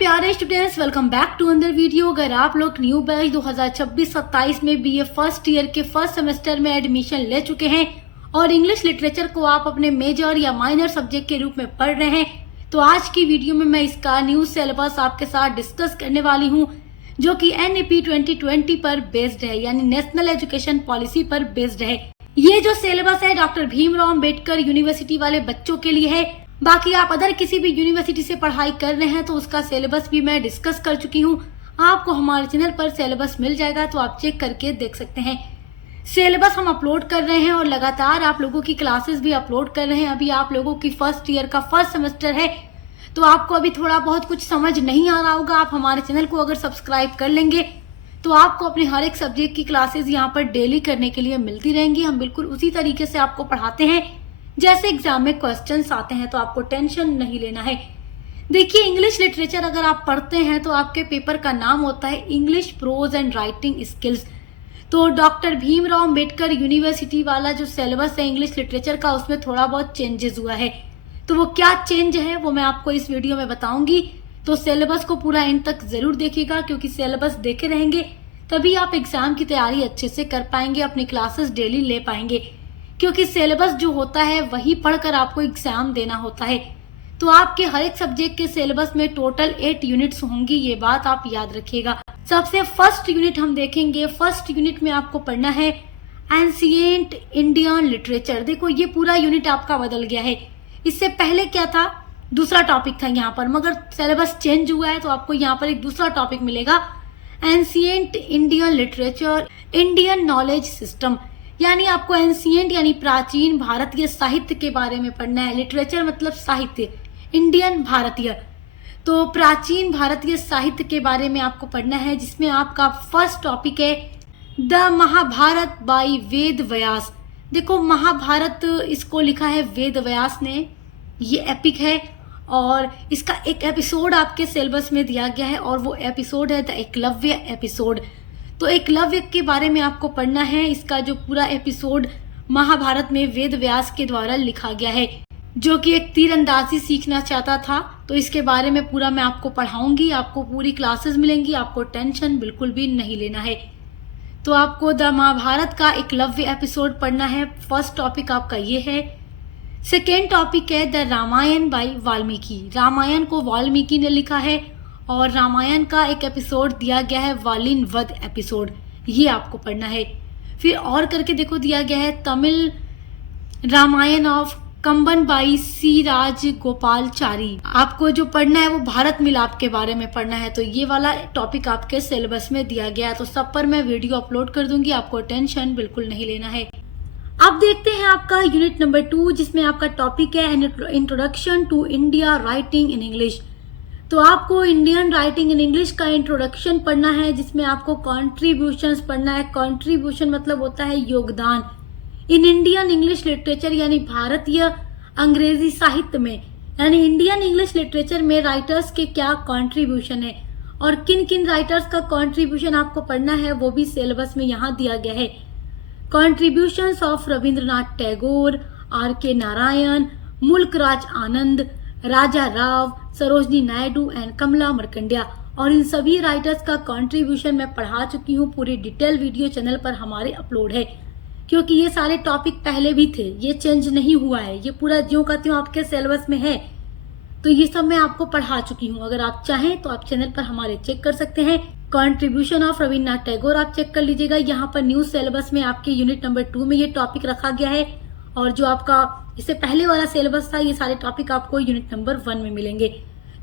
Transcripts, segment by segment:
प्यारे students, welcome back to अंदर video. अगर आप लोग न्यू बैच 2026-27 में बीए फर्स्ट ईयर के फर्स्ट सेमेस्टर में एडमिशन ले चुके हैं और इंग्लिश लिटरेचर को आप अपने मेजर या माइनर सब्जेक्ट के रूप में पढ़ रहे हैं, तो आज की वीडियो में मैं इसका न्यू सिलेबस आपके साथ डिस्कस करने वाली हूँ, जो कि NEP 2020 पर बेस्ड है, यानी नेशनल एजुकेशन पॉलिसी पर बेस्ड है। ये जो सिलेबस है डॉक्टर भीमराव अंबेडकर यूनिवर्सिटी वाले बच्चों के लिए है। बाकी आप अदर किसी भी यूनिवर्सिटी से पढ़ाई कर रहे हैं तो उसका सिलेबस भी मैं डिस्कस कर चुकी हूँ। आपको हमारे चैनल पर सिलेबस मिल जाएगा, तो आप चेक करके देख सकते हैं। सिलेबस हम अपलोड कर रहे हैं और लगातार आप लोगों की क्लासेस भी अपलोड कर रहे हैं। अभी आप लोगों की फर्स्ट ईयर का फर्स्ट सेमेस्टर है, तो आपको अभी थोड़ा बहुत कुछ समझ नहीं आ रहा होगा। आप हमारे चैनल को अगर सब्सक्राइब कर लेंगे तो आपको अपने हर एक सब्जेक्ट की क्लासेस यहाँ पर डेली करने के लिए मिलती रहेंगी। हम बिल्कुल उसी तरीके से आपको पढ़ाते हैं जैसे एग्जाम में क्वेश्चंस आते हैं, तो आपको टेंशन नहीं लेना है। देखिए, इंग्लिश लिटरेचर अगर आप पढ़ते हैं तो आपके पेपर का नाम होता है English pros and writing skills. तो डॉक्टर भीमराव अंबेडकर यूनिवर्सिटी वाला जो सिलेबस है इंग्लिश लिटरेचर का, उसमें थोड़ा बहुत चेंजेस हुआ है। तो वो क्या चेंज है वो मैं आपको इस वीडियो में बताऊंगी। तो सिलेबस को पूरा एंड तक जरूर देखिएगा, क्योंकि सिलेबस देखे रहेंगे तभी आप एग्जाम की तैयारी अच्छे से कर पाएंगे, अपनी क्लासेस डेली ले पाएंगे। क्योंकि सिलेबस जो होता है वही पढ़कर आपको एग्जाम देना होता है। तो आपके हर एक सब्जेक्ट के सिलेबस में टोटल 8 यूनिट्स होंगी, ये बात आप याद रखिएगा। सबसे फर्स्ट यूनिट हम देखेंगे। फर्स्ट यूनिट में आपको पढ़ना है एंशिएंट इंडियन लिटरेचर। देखो, ये पूरा यूनिट आपका बदल गया है। इससे पहले क्या था, दूसरा टॉपिक था यहाँ पर, मगर सिलेबस चेंज हुआ है तो आपको यहाँ पर एक दूसरा टॉपिक मिलेगा, ancient Indian literature Indian knowledge system. यानी आपको एंशिएंट यानी प्राचीन भारतीय साहित्य के बारे में पढ़ना है। लिटरेचर मतलब साहित्य, इंडियन भारतीय, तो प्राचीन भारतीय साहित्य के बारे में आपको पढ़ना है, जिसमें आपका फर्स्ट टॉपिक है द महाभारत बाय वेद व्यास। देखो, महाभारत इसको लिखा है वेद व्यास ने, ये एपिक है और इसका एक एपिसोड आपके सिलेबस में दिया गया है और वो एपिसोड है द एकलव्य एपिसोड। तो एकलव्य के बारे में आपको पढ़ना है। इसका जो पूरा एपिसोड महाभारत में वेद व्यास के द्वारा लिखा गया है, जो कि एक तीरंदाजी सीखना चाहता था। तो इसके बारे में पूरा मैं आपको पढ़ाऊंगी, आपको पूरी क्लासेस मिलेंगी, आपको टेंशन बिल्कुल भी नहीं लेना है। तो आपको द महाभारत का एकलव्य एपिसोड पढ़ना है। फर्स्ट टॉपिक आपका ये है। सेकेंड टॉपिक है द रामायण बाय वाल्मीकि। रामायण को वाल्मीकि ने लिखा है और रामायण का एक एपिसोड दिया गया है वालिन वध एपिसोड, ये आपको पढ़ना है। फिर और करके देखो, दिया गया है Tamil Ramayana of Kamban by C Rajagopalachari. आपको जो पढ़ना है वो भारत मिलाप के बारे में पढ़ना है। तो ये वाला टॉपिक आपके सिलेबस में दिया गया है। तो सब पर मैं वीडियो अपलोड कर दूंगी, आपको टेंशन बिल्कुल नहीं लेना है। अब देखते हैं आपका यूनिट नंबर 2, जिसमें आपका टॉपिक है introduction to India writing in English. तो आपको इंडियन राइटिंग इन इंग्लिश का इंट्रोडक्शन पढ़ना है, जिसमें आपको कॉन्ट्रीब्यूशंस पढ़ना है। कॉन्ट्रीब्यूशन मतलब होता है योगदान इन इंडियन इंग्लिश लिटरेचर, यानी भारतीय अंग्रेजी साहित्य में, यानी इंडियन इंग्लिश लिटरेचर में राइटर्स के क्या कॉन्ट्रीब्यूशन है और किन किन राइटर्स का कॉन्ट्रीब्यूशन आपको पढ़ना है, वो भी सिलेबस में यहाँ दिया गया है। Contributions of Rabindranath Tagore, R.K. Narayan, मुल्क राज आनंद, राजा राव, सरोजनी नायडू एंड कमला मरकंडिया। और इन सभी राइटर्स का कंट्रीब्यूशन मैं पढ़ा चुकी हूँ। पूरी डिटेल वीडियो चैनल पर हमारे अपलोड है, क्योंकि ये सारे टॉपिक पहले भी थे, ये चेंज नहीं हुआ है, ये पूरा ज्यों का त्यों आपके सिलेबस में है। तो ये सब मैं आपको पढ़ा चुकी हूँ। अगर आप चाहें तो आप चैनल पर हमारे चेक कर सकते हैं। कॉन्ट्रीब्यूशन ऑफ रविन्द्रनाथ टैगोर आप चेक कर लीजिएगा। यहाँ पर न्यू सिलेबस में आपके यूनिट नंबर 2 में ये टॉपिक रखा गया है, और जो आपका इससे पहले वाला सिलेबस था, ये सारे टॉपिक आपको यूनिट नंबर 1 में मिलेंगे।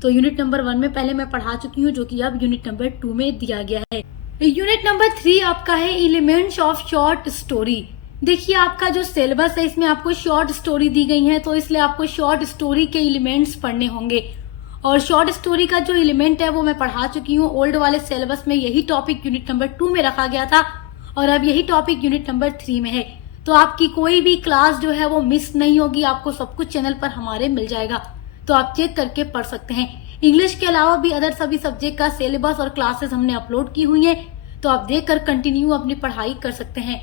तो यूनिट नंबर 1 में पहले मैं पढ़ा चुकी हूँ, जो कि अब यूनिट नंबर 2 में दिया गया है। यूनिट नंबर 3 आपका है एलिमेंट्स ऑफ शॉर्ट स्टोरी। देखिए, आपका जो सिलेबस है इसमें आपको शॉर्ट स्टोरी दी गई है, तो इसलिए आपको शॉर्ट स्टोरी के एलिमेंट्स पढ़ने होंगे। और शॉर्ट स्टोरी का जो एलिमेंट है वो मैं पढ़ा चुकी हूँ। ओल्ड वाले सिलेबस में यही टॉपिक यूनिट नंबर 2 में रखा गया था और अब यही टॉपिक यूनिट नंबर 3 में है। तो आपकी कोई भी क्लास जो है वो मिस नहीं होगी, आपको सब कुछ चैनल पर हमारे मिल जाएगा, तो आप चेक करके पढ़ सकते हैं। इंग्लिश के अलावा भी अदर सभी सब्जेक्ट का सिलेबस और क्लासेस हमने अपलोड की हुई है, तो आप देखकर कंटिन्यू अपनी पढ़ाई कर सकते हैं।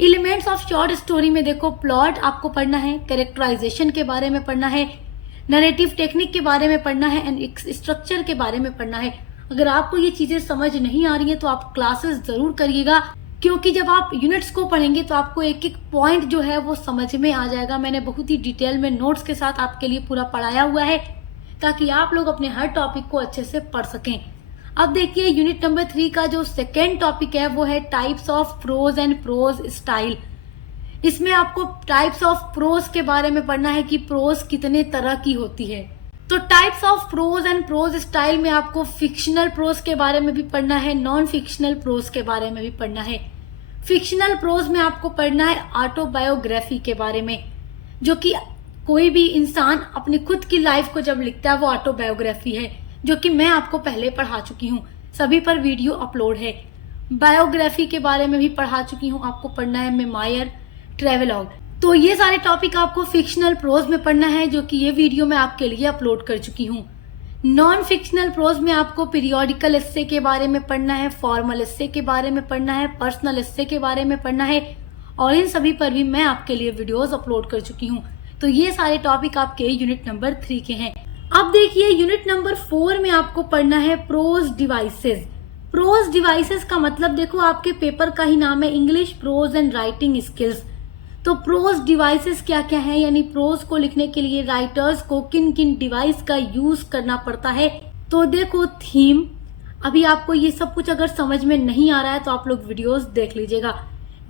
एलिमेंट्स ऑफ शॉर्ट स्टोरी में देखो, प्लॉट आपको पढ़ना है, कैरेक्टराइजेशन के बारे में पढ़ना है, नरेटिव टेक्निक के बारे में पढ़ना है एंड स्ट्रक्चर के बारे में पढ़ना है। अगर आपको ये चीजें समझ नहीं आ रही हैं तो आप क्लासेस जरूर करिएगा, क्योंकि जब आप यूनिट्स को पढ़ेंगे तो आपको एक एक पॉइंट जो है वो समझ में आ जाएगा। मैंने बहुत ही डिटेल में नोट्स के साथ आपके लिए पूरा पढ़ाया हुआ है ताकि आप लोग अपने हर टॉपिक को अच्छे से पढ़ सकें। अब देखिए यूनिट नंबर 3 का जो सेकेंड टॉपिक है वो है types of prose and prose style. इसमें आपको टाइप्स ऑफ प्रोज के बारे में पढ़ना है कि प्रोज कितने तरह की होती है। तो types of prose and prose style में आपको फिक्शनल प्रोज के बारे में भी पढ़ना है, नॉन फिक्शनल प्रोज के बारे में भी पढ़ना है। फिक्शनल प्रोज में आपको पढ़ना है ऑटोबायोग्राफी के बारे में, जो कि कोई भी इंसान अपनी खुद की लाइफ को जब लिखता है वो ऑटोबायोग्राफी है, जो कि मैं आपको पहले पढ़ा चुकी हूँ, सभी पर वीडियो अपलोड है। बायोग्राफी के बारे में भी पढ़ा चुकी हूँ, आपको पढ़ना है मेमोयर, ट्रेवलॉग। तो ये सारे टॉपिक आपको फिक्शनल प्रोज में पढ़ना है, जो कि ये वीडियो मैं आपके लिए अपलोड कर चुकी हूँ। नॉन फिक्शनल प्रोज में आपको पीरियोडिकल एस्से के बारे में पढ़ना है, फॉर्मल एस्से के बारे में पढ़ना है, पर्सनल एस्से के बारे में पढ़ना है, और इन सभी पर भी मैं आपके लिए वीडियोस अपलोड कर चुकी हूँ। तो ये सारे टॉपिक आपके यूनिट नंबर 3 के हैं। अब देखिए यूनिट नंबर 4 में आपको पढ़ना है प्रोज डिवाइसेस। प्रोज डिवाइसेस का मतलब देखो आपके पेपर का ही नाम है, English pros and writing skills. तो प्रोज डिवाइसेस क्या क्या है, यानी प्रोज को लिखने के लिए राइटर्स को किन किन डिवाइस का यूज करना पड़ता है। तो देखो थीम, अभी आपको ये सब कुछ अगर समझ में नहीं आ रहा है तो आप लोग वीडियोस देख लीजिएगा।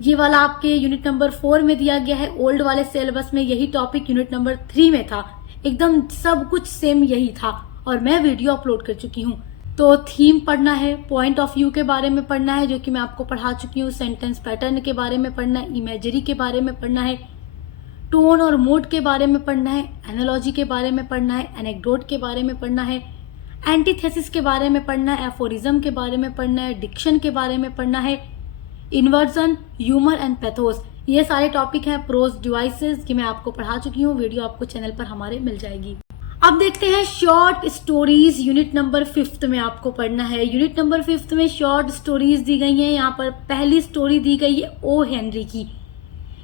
ये वाला आपके यूनिट नंबर 4 में दिया गया है, ओल्ड वाले सिलेबस में यही टॉपिक यूनिट नंबर 3 में था, एकदम सब कुछ सेम यही था और मैं वीडियो अपलोड कर चुकी हूँ। तो थीम पढ़ना है, पॉइंट ऑफ व्यू के बारे में पढ़ना है, जो कि मैं आपको पढ़ा चुकी हूँ, सेंटेंस पैटर्न के बारे में पढ़ना है, इमेजरी के बारे में पढ़ना है, टोन और मूड के बारे में पढ़ना है, एनालॉजी के बारे में पढ़ना है, एनेक्डोट के बारे में पढ़ना है, एंटीथेसिस के बारे में पढ़ना है, एफोरिज्म के बारे में पढ़ना है, डिक्शन के बारे में पढ़ना है, इन्वर्जन, ह्यूमर एंड पैथोस। ये सारे टॉपिक हैं प्रोज डिवाइसेस की मैं आपको पढ़ा चुकी हूँ, वीडियो आपको चैनल पर हमारे मिल जाएगी। अब देखते हैं शॉर्ट स्टोरीज। यूनिट नंबर 5 में आपको पढ़ना है। यूनिट नंबर 5 में शॉर्ट स्टोरीज दी गई हैं। यहाँ पर पहली स्टोरी दी गई है ओ हेनरी की।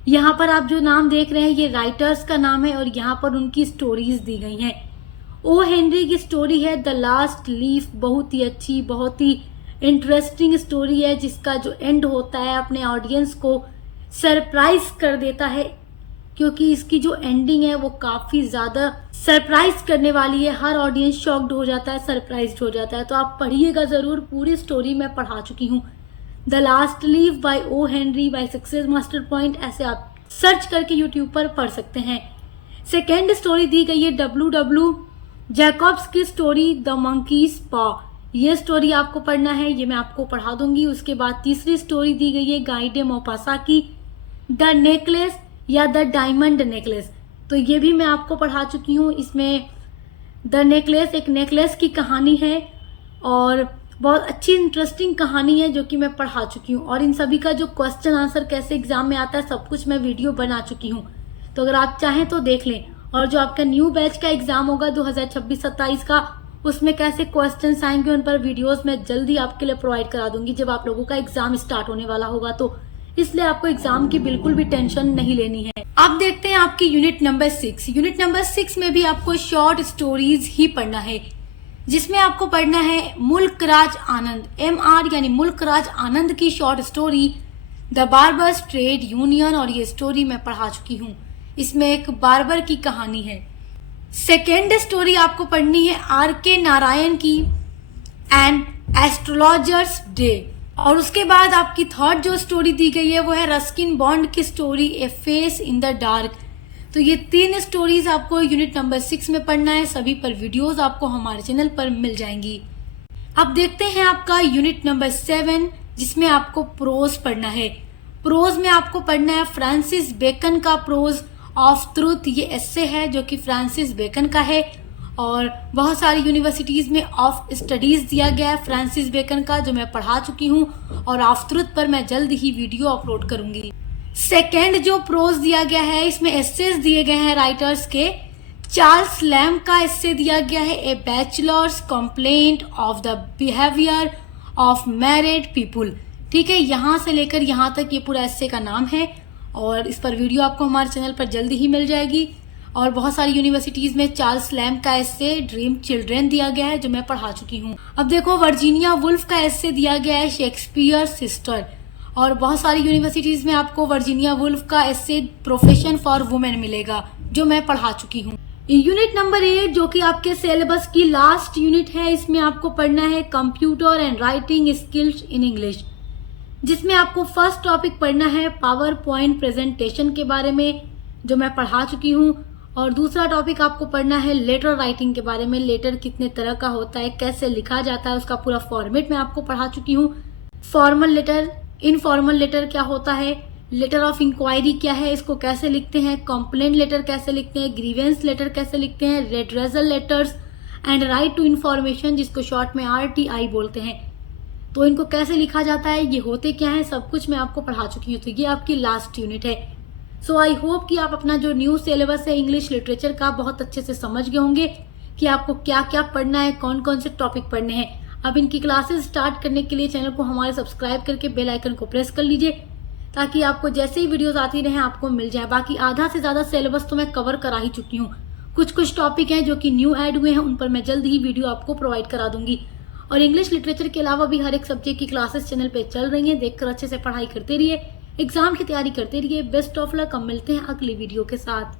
यहाँ पर आप जो नाम देख रहे हैं ये राइटर्स का नाम है और यहाँ पर उनकी स्टोरीज दी गई हैं। ओ हेनरी की स्टोरी है द लास्ट लीफ, बहुत ही अच्छी, बहुत ही इंटरेस्टिंग स्टोरी है, जिसका जो एंड होता है अपने ऑडियंस को सरप्राइज कर देता है, क्योंकि इसकी जो एंडिंग है वो काफी ज्यादा सरप्राइज करने वाली है। हर ऑडियंस शॉक्ड हो जाता है, सरप्राइज्ड हो जाता है। तो आप पढ़िएगा जरूर, पूरी स्टोरी मैं पढ़ा चुकी हूँ। The last leaf by O Henry by success master point, ऐसे आप सर्च करके यूट्यूब पर पढ़ सकते हैं। सेकेंड स्टोरी दी गई है डब्ल्यू जैकब्स की स्टोरी द मंकीज पॉ। ये स्टोरी आपको पढ़ना है, ये मैं आपको पढ़ा दूंगी। उसके बाद तीसरी स्टोरी दी गई है गाई डे मोपासा की द नेकलेस या द डायमंड नेकलेस। तो ये भी मैं आपको पढ़ा चुकी हूँ। इसमें द नेकलेस एक नेकलेस की कहानी है और बहुत अच्छी इंटरेस्टिंग कहानी है, जो कि मैं पढ़ा चुकी हूँ। और इन सभी का जो क्वेश्चन आंसर कैसे एग्जाम में आता है सब कुछ मैं वीडियो बना चुकी हूँ, तो अगर आप चाहें तो देख लें। और जो आपका न्यू बैच का एग्जाम होगा 2026-27 का, उसमें कैसे क्वेश्चंस आएंगे उन पर वीडियोस मैं जल्दी आपके लिए प्रोवाइड करा दूंगी जब आप लोगों का एग्जाम स्टार्ट होने वाला होगा। तो इसलिए आपको एग्जाम की बिल्कुल भी टेंशन नहीं लेनी है। अब देखते हैं आपकी यूनिट नंबर 6। यूनिट नंबर 6 में भी आपको शॉर्ट स्टोरीज ही पढ़ना है, जिसमें आपको पढ़ना है मुल्क राज आनंद, MR यानी मुल्क राज आनंद की short story the barbers trade union. और ये स्टोरी मैं पढ़ा चुकी हूँ। इसमें एक बार्बर की कहानी है। सेकेंड स्टोरी आपको पढ़नी है RK नारायण की एन एस्ट्रोलॉजर्स डे। और उसके बाद आपकी थर्ड जो स्टोरी दी गई है वो है रस्किन बॉन्ड की story A face in the dark. तो ये 3 स्टोरीज आपको यूनिट नंबर 6 में पढ़ना है, सभी पर वीडियोस आपको हमारे चैनल पर मिल जाएंगी। अब देखते हैं आपका यूनिट नंबर 7, जिसमें आपको प्रोज पढ़ना है। प्रोज में आपको पढ़ना है फ्रांसिस बेकन का प्रोज ऑफ ट्रूथ। ये एस्से है जो कि फ्रांसिस बेकन का है और बहुत सारी यूनिवर्सिटीज में ऑफ स्टडीज दिया गया है फ्रांसिस बेकन का, जो मैं पढ़ा चुकी हूँ और ऑफ ट्रूथ पर मैं जल्द ही वीडियो अपलोड करूंगी। सेकेंड जो प्रोज दिया गया है, इसमें एस्सेज दिए गए हैं राइटर्स के। चार्ल्स लैम्ब का एस्से दिया गया है a bachelor's complaint of the behaviour of married people. ठीक है, यहाँ से लेकर यहाँ तक ये पूरा एस्से का नाम है और इस पर वीडियो आपको हमारे चैनल पर जल्दी ही मिल जाएगी। और बहुत सारी यूनिवर्सिटीज़ में चार्ल्स लैम्ब का एस्से ड्रीम चिल्ड्रेन दिया गया है जो मैं पढ़ा चुकी हूँ। अब देखो वर्जीनिया वुल्फ का एस्से दिया गया है शेक्सपियर सिस्टर, और बहुत सारी यूनिवर्सिटीज़ में आपको वर्जीनिया वुल्फ का एस्से प्रोफेशन फॉर वुमेन मिलेगा जो मैं पढ़ा चुकी हूँ। यूनिट नंबर 8 जो कि आपके सिलेबस की लास्ट यूनिट है, इसमें आपको पढ़ना है computer and writing skills in English, जिसमें आपको फर्स्ट टॉपिक पढ़ना है पावर पॉइंट प्रेजेंटेशन के बारे में जो मैं पढ़ा चुकी हूँ, और दूसरा टॉपिक आपको पढ़ना है लेटर राइटिंग के बारे में। लेटर कितने तरह का होता है, कैसे लिखा जाता है, उसका पूरा फॉर्मेट मैं आपको पढ़ा चुकी हूँ। फॉर्मल लेटर, इनफॉर्मल लेटर क्या होता है, लेटर ऑफ इंक्वायरी क्या है, इसको कैसे लिखते हैं, कंप्लेंट लेटर कैसे लिखते हैं, ग्रीवेंस लेटर कैसे लिखते हैं, redressal letters and right to information जिसको शॉर्ट में RTI बोलते हैं, तो इनको कैसे लिखा जाता है, ये होते क्या है, सब कुछ मैं आपको पढ़ा चुकी हूँ। तो ये आपकी लास्ट यूनिट है। सो आई होप कि आप अपना जो न्यू सिलेबस है इंग्लिश लिटरेचर का बहुत अच्छे से समझ गए होंगे कि आपको क्या क्या पढ़ना है, कौन कौन से टॉपिक पढ़ने हैं। अब इनकी क्लासेस स्टार्ट करने के लिए चैनल को हमारे सब्सक्राइब करके बेल आइकन को प्रेस कर लीजिए ताकि आपको जैसे ही वीडियोस आती रहें आपको मिल जाए। बाकी आधा से ज़्यादा सिलेबस तो मैं कवर करा ही चुकी हूँ। कुछ टॉपिक हैं जो कि न्यू ऐड हुए हैं, उन पर मैं जल्द ही वीडियो आपको प्रोवाइड करा दूंगी। और इंग्लिश लिटरेचर के अलावा भी हर एक सब्जेक्ट की क्लासेस चैनल पे चल रही हैं, देखकर अच्छे से पढ़ाई करते रहिए, एग्जाम की तैयारी करते रहिए। Best of luck. अब मिलते हैं अगली वीडियो के साथ।